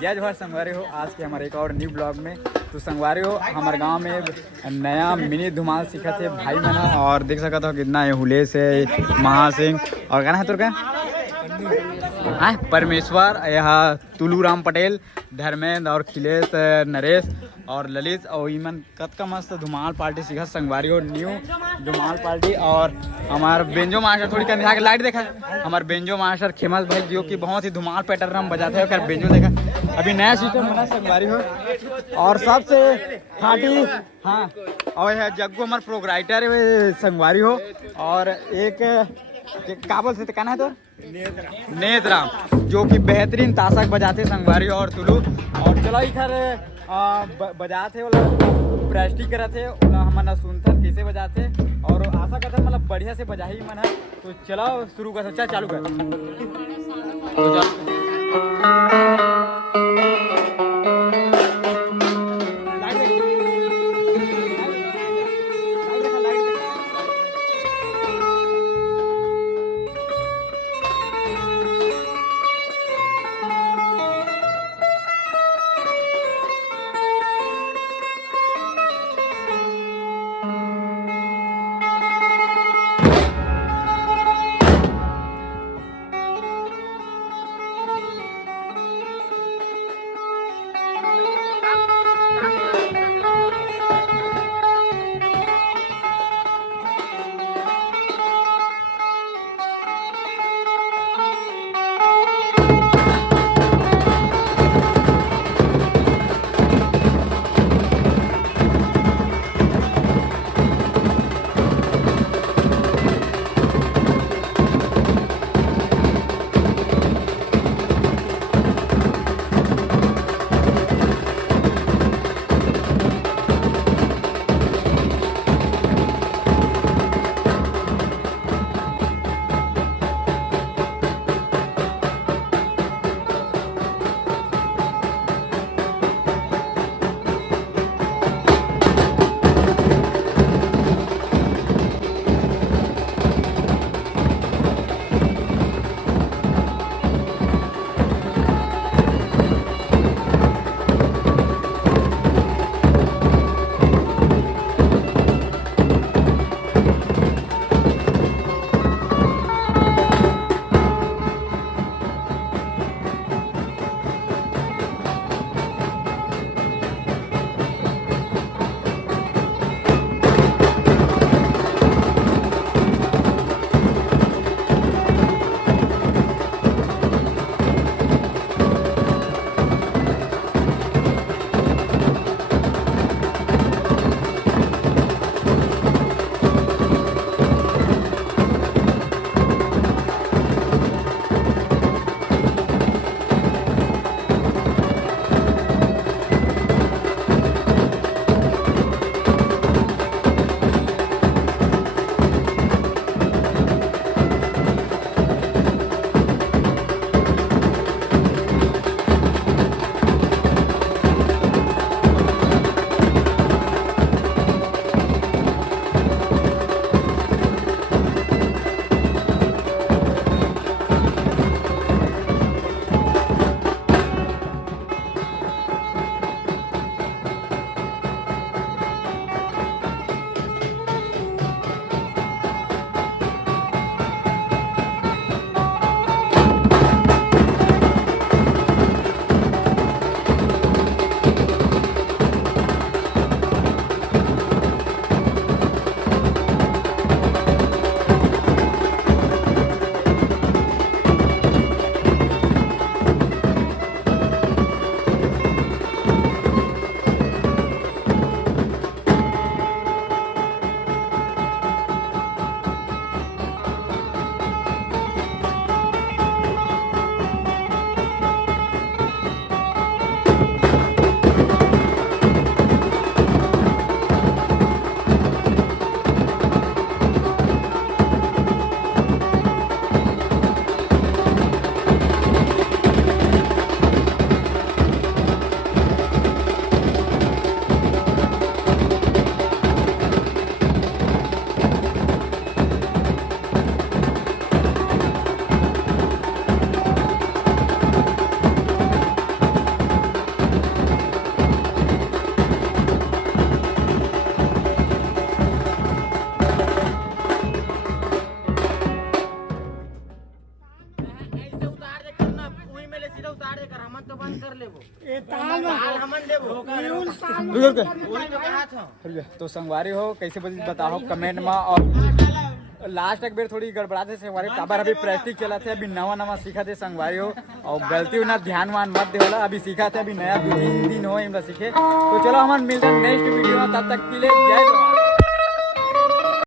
जय जोहार संगवारी हो। आज के हमारे एक और न्यू ब्लॉग में तो संगवारी हो हमारे गांव में नया मिनी धुमाल सीखा थे भाई मना और देख सकता हो कितना ये हुलेस है महासिंह और कहना है तो क्या परमेश्वर यहाँ तुलूराम पटेल धर्मेंद्र और खिलेश नरेश और ललित और ईमन कत का मस्त धुमाल पार्टी सीखा संगवारी हो न्यू धुमाल पार्टी। और हमारे बेंजो मास्टर थोड़ी कहीं के लाइट देखा हमारे बेंजो मास्टर खेमस भाई जो कि बहुत ही धुमाल पैटर्न हम बजाते हैं खैर बेंजो देखा अभी नया सिस्टम बना संगवारी हो। और सबसे खाटी हाँ और यह जग्गू हमारे प्रोग्राइटर संगवारी हो और एक काबल से कहना है तो नेतराम जो कि बेहतरीन ताशक बजाते संगवारी और तुलू और चलो इधर बजाते वाला प्रैक्टिस करते हमारा सुनथन कैसे बजाते और आशा करते मतलब बढ़िया से बजा ही मन है। तो चलो शुरू कर सकते चालू कर तो बंद कर लेबो ये ताल हमन लेबो तो संगवारी हो कैसे बताओ कमेंट में। और लास्ट एक बेर थोड़ी गड़बड़ा थे संगवारी, काबर अभी प्रैक्टिस चला थे, अभी नवा सीखा थे संगवारी हो, और गलती हो ना ध्यान वान मत देवला, अभी सीखा थे, अभी नया 2-3 दिन हो इनका सीखे। तो चलो हम मिलते हैं नेक्स्ट वीडियो में, तब तक के लिए जय जवान।